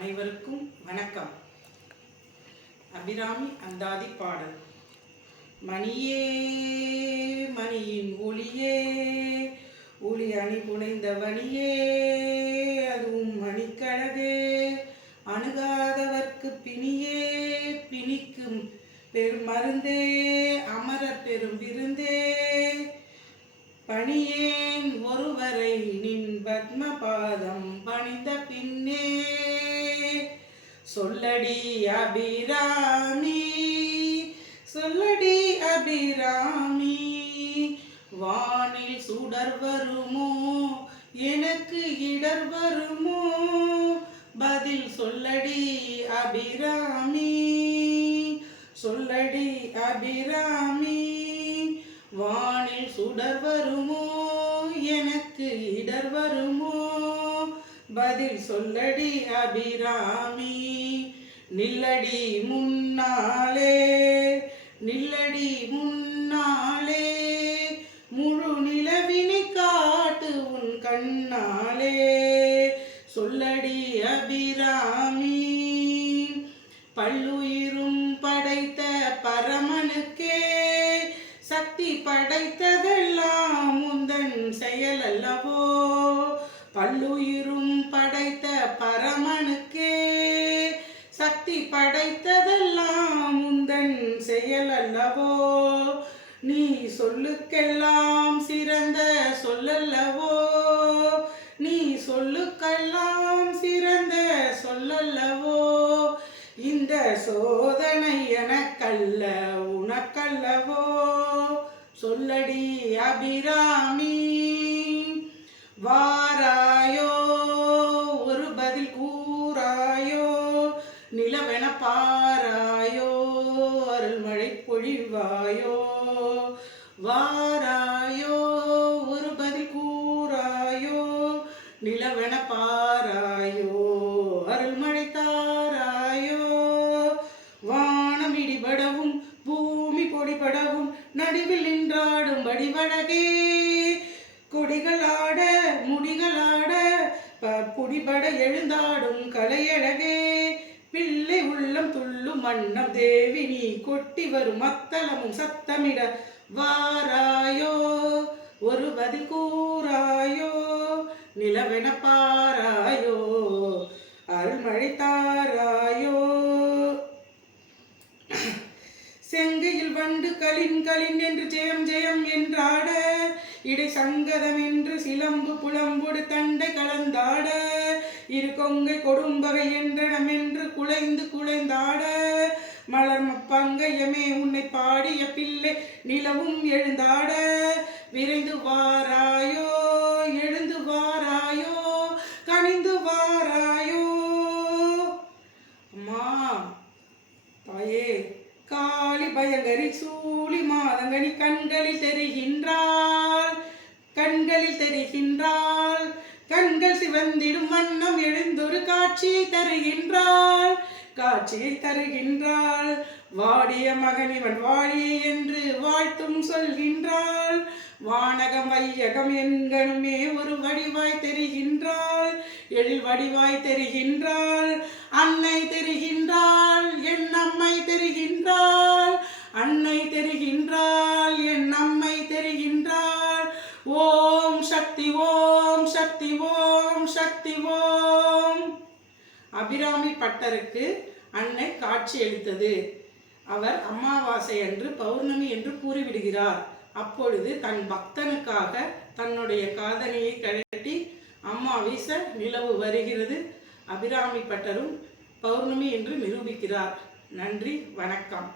அனைவருக்கும் வணக்கம். அபிராமி அந்தாதி பாடல். மணியே மணியின் ஒளியே, ஒளி அணி புனைந்த வணியே, அதுவும் மணிக்கழகே, அணுகாதவர்க்கு பிணியே, பிணிக்கும் பெரும் மருந்தே, அமரர் பெரும் விருந்தே, பணியேன் ஒருவரை நின் பத்ம பாதம் பணிந்த பின்னே, சொல்லடி அபிராமி, சொல்லடி அபிராமி, வானில் சுடர் வருமோ, எனக்கு இடர் வருமோ, பதில் சொல்லடி அபிராமி, சொல்லடி அபிராமி, வானில் சுடர் வருமோ, எனக்கு இடர் வருமோ, பதில் சொல்லடி அபிராமி, நில்லடி முன்னாலே, நில்லடி முன்னாலே, முழு நிலவினை காட்டு உன் கண்ணாலே, சொல்லடி அபிராமி, பல்லுயிரும் படைத்த பரமனுக்கே, சக்தி படைத்ததெல்லாம் முந்தன் செயல் அல்லவோ, பல்லுயிரும் படைத்த பரமனுக்கே, சக்தி படைத்ததெல்லாம் முந்தன் செயல் அல்லவோ, நீ சொல்லுக்கெல்லாம் சிறந்த சொல்லல்லவோ, நீ சொல்லுக்கெல்லாம் சிறந்த சொல்லல்லவோ, இந்த சோதனை எனக்கல்ல உனக்கல்லவோ, சொல்லடி அபிராமி, வாராயோ ஒரு பதில் கூறாயோ, நிலவென பாராயோ அருள்மழை பொழிவாயோ, வாராயோ ஒரு பதில் கூறாயோ, நிலவென பாராயோ அருள்மழை தாராயோ, வானம் இடிபடவும் பூமி பொடிபடவும் நடுவில் நின்றாடும் வடிவழகே, கொடிகளாட முடிகளாட புடிபட எழுந்தாடும் கலையழகே, பிள்ளை உள்ளம் துள்ளும் மன்னம் தேவி நீ கொட்டி வரும் மத்தளமும் சத்தமிட, வாராயோ ஒரு பதில் கூறாயோ, நிலவென பாராயோ அருள்மழை தாராயோ, செங்கையில் வண்டு கலின் கலின் என்று ஜெயம் ஜெயம் என்றாட, இடை சங்கதம் என்று சிலம்பு புலம்பொடு தண்டை கலந்தாட, இரு கொங்கை கொடும்பகை என்றனமென்று குலைந்து குலைந்தாட, மலர் பங்கையமே உன்னை பாடிய பிள்ளை நிலவும் எழுந்தாட, விரைந்து வாராயோ எழுந்து வாராயோ கனிந்து வாராயோ, அம்மா தாயே காளி பயங்கரி சூளி மாதங்கனி கண்களில் தெரிகின்றாள், கண்களில் தெரிகின்றாள், கண்கள் சிவந்திடும் வண்ணம் எழுந்தொரு காட்சியை தருகின்றாள், காட்சியை தருகின்றாள், வாடிய மகனிவன் வாழியே என்று வாழ்த்தும் சொல்கின்றாள், வானகம் வையகம் என்கணுமே ஒரு வடிவாய் தெரிகின்றாள், எழில் வடிவாய் தெரிகின்றாள், அன்னை தெரிகின்றாள் என் அம்மை தெரிகின்றாள், அன்னை தெரிகின்றாள் என் அம்மை தெரிகின்றாள், ஓம் சக்தி ஓம் சக்தி ஓம் சக்தி ஓம். அபிராமி பட்டருக்கு அன்னை காட்சியளித்தது. அவர் அமாவாசை அன்று பௌர்ணமி என்று கூறிவிடுகிறார். அப்பொழுது தன் பக்தனுக்காக தன்னுடைய காதணியை கழட்டி அம்மா வீச நிலவு வருகிறது. அபிராமி பட்டரும் பௌர்ணமி என்று நிரூபிக்கிறார். நன்றி, வணக்கம்.